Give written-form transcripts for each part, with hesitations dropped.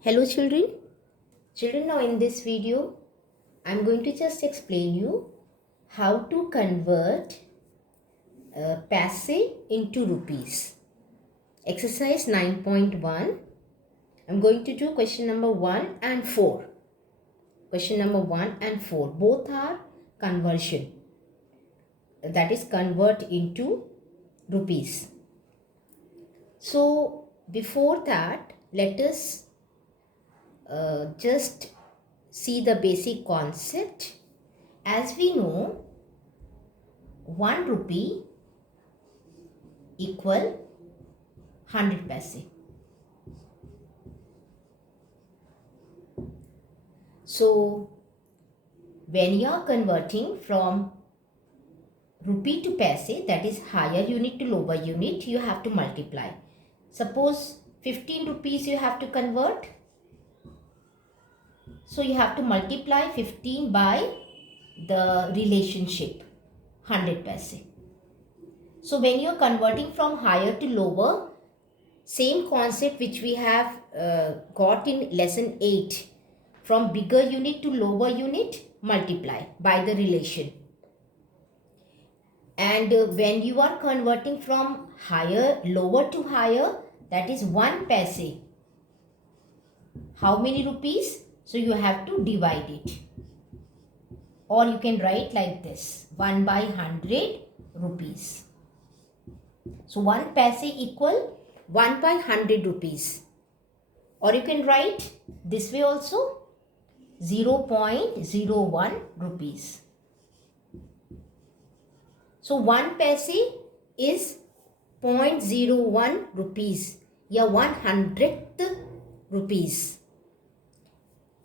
Hello children. Children, now in this video I'm going to just explain you how to convert paise into rupees. Exercise 9.1. I'm going to do question number 1 and 4. Question number 1 and 4 both are conversion, that is convert into rupees. So before that, let us just see the basic concept. As we know, 1 rupee equal 100 paise. So when you are converting from rupee to paise, that is higher unit to lower unit, you have to multiply. Suppose 15 rupees you have to convert. So you have to multiply 15 by the relationship 100 paise. So when you are converting from higher to lower, same concept which we have got in lesson 8, from bigger unit to lower unit, multiply by the relation. And when you are converting from lower to higher, that is 1 paise. How many rupees? So you have to divide it. Or you can write like this, 1 by 100 rupees. So 1 paise equal 1 by 100 rupees. Or you can write this way also, 0.01 rupees. So 1 paise is 0.01 rupees, या 100th rupees.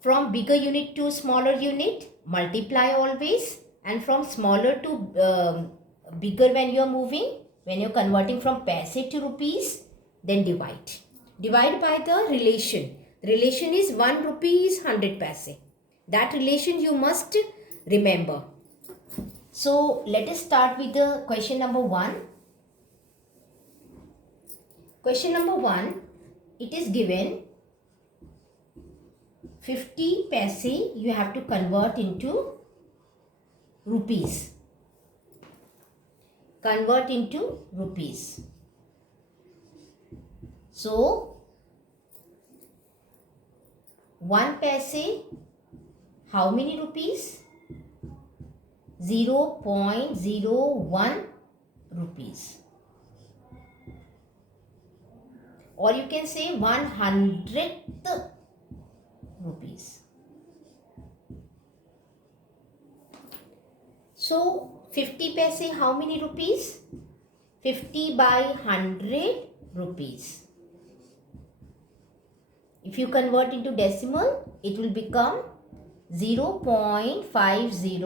From bigger unit to smaller unit, multiply always, and from smaller to bigger when you are moving, when you are converting from paise to rupees, then divide. Divide by the relation. The relation is 1 rupee is 100 paise. That relation you must remember. So let us start with the question number 1. Question number 1, it is given 50 paise you have to convert into rupees. Convert into rupees. So 1 paise, how many rupees? 0.01 rupees. Or you can say 100th rupees. So 50 paise, how many rupees? 50 by 100 rupees. If you convert into decimal, it will become 0.50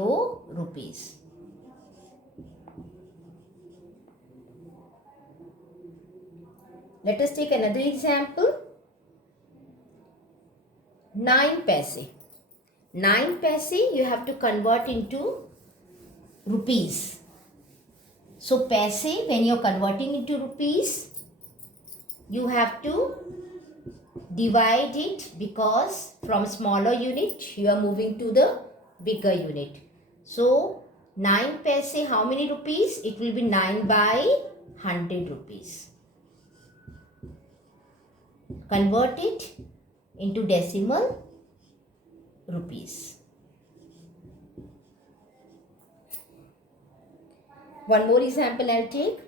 rupees. Let us take another example. 9 paise. 9 paise you have to convert into rupees. So paise, when you are converting into rupees, you have to divide it, because from smaller unit you are moving to the bigger unit. So 9 paise, how many rupees? It will be 9 by 100 rupees. Convert it into decimal rupees. One more example I'll take.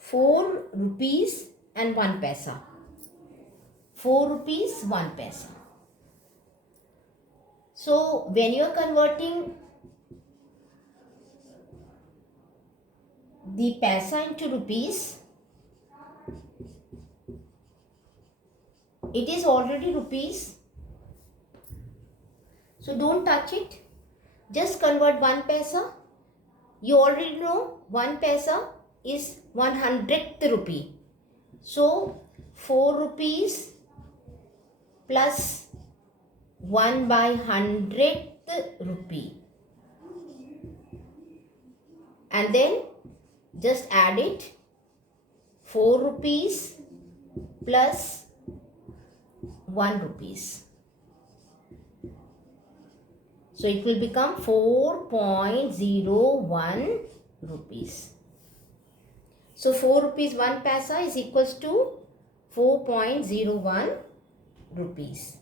4 rupees and 1 paisa. 4 rupees, 1 paisa. So when you are converting the paisa into rupees, it is already rupees. So don't touch it. Just convert 1 paisa. You already know 1 paisa is 100th rupee. So 4 rupees plus 1 by 100th rupee. And then just add it. 4 rupees plus 1 rupees. So it will become 4.01 rupees. So 4 rupees 1 paisa is equals to 4.01 rupees.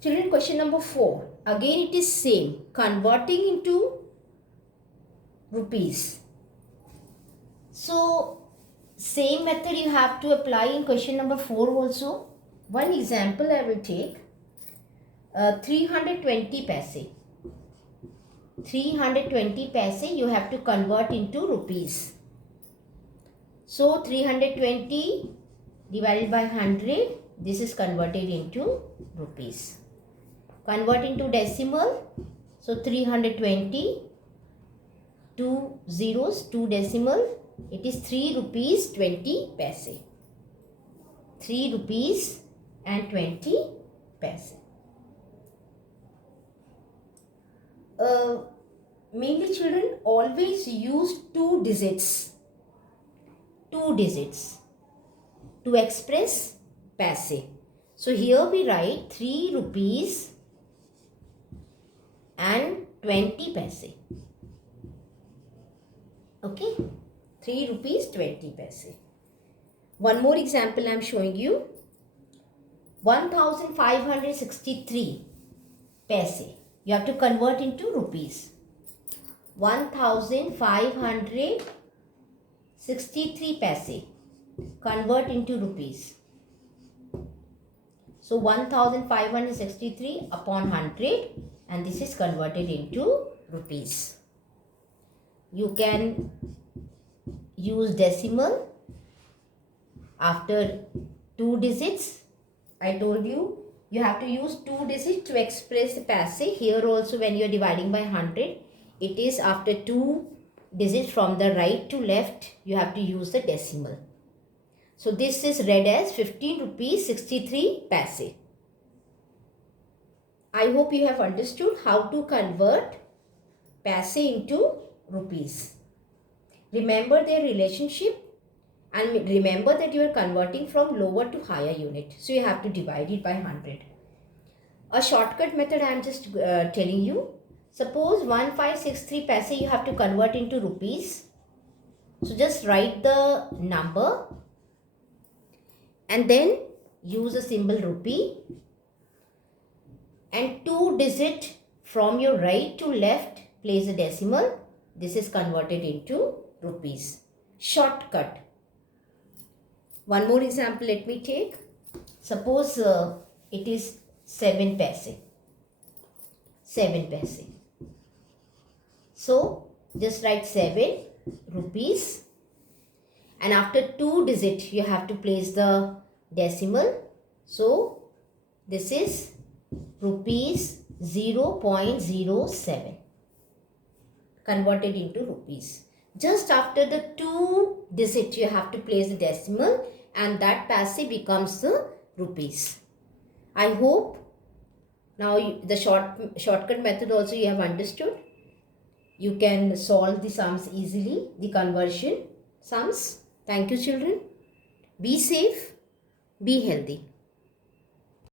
Children, question number 4. Again it is same. Converting into rupees. So same method you have to apply in question number 4 also. One example I will take. 320 paise. 320 paise you have to convert into rupees. So 320 divided by 100, this is converted into rupees. Convert into decimal. So 320, 2 zeros, 2 decimal. It is 3 rupees 20 paise. 3 rupees and 20 paise. Mainly children always use 2 digits. 2 digits to express paise. So here we write 3 rupees and 20 paise. Okay, 3 rupees 20 paise. One more example I am showing you. 1563 paise. You have to convert into rupees. 1563 paise. Convert into rupees. So 1563 upon 100, and this is converted into rupees. You can use decimal after 2 digits. I told you have to use 2 digits to express the paise. Here also when you are dividing by 100, it is after 2 digits from the right to left, you have to use the decimal. So this is read as 15 rupees 63 paise. I hope you have understood how to convert paise into rupees. Remember their relationship, and remember that you are converting from lower to higher unit. So you have to divide it by 100. A shortcut method I am just telling you. Suppose 1563 paise you have to convert into rupees. So just write the number and then use a symbol rupee, and 2 digit from your right to left place a decimal. This is converted into rupees. Shortcut. One more example let me take. Suppose it is 7 paise. 7 paise. So just write 7 rupees, and after 2 digit you have to place the decimal. So this is rupees 0.07 converted into rupees. Just after the 2 digit you have to place the decimal, and that paise becomes the rupees. I hope now the shortcut method also you have understood. You can solve the sums easily, the conversion sums. Thank you children. Be safe, be healthy.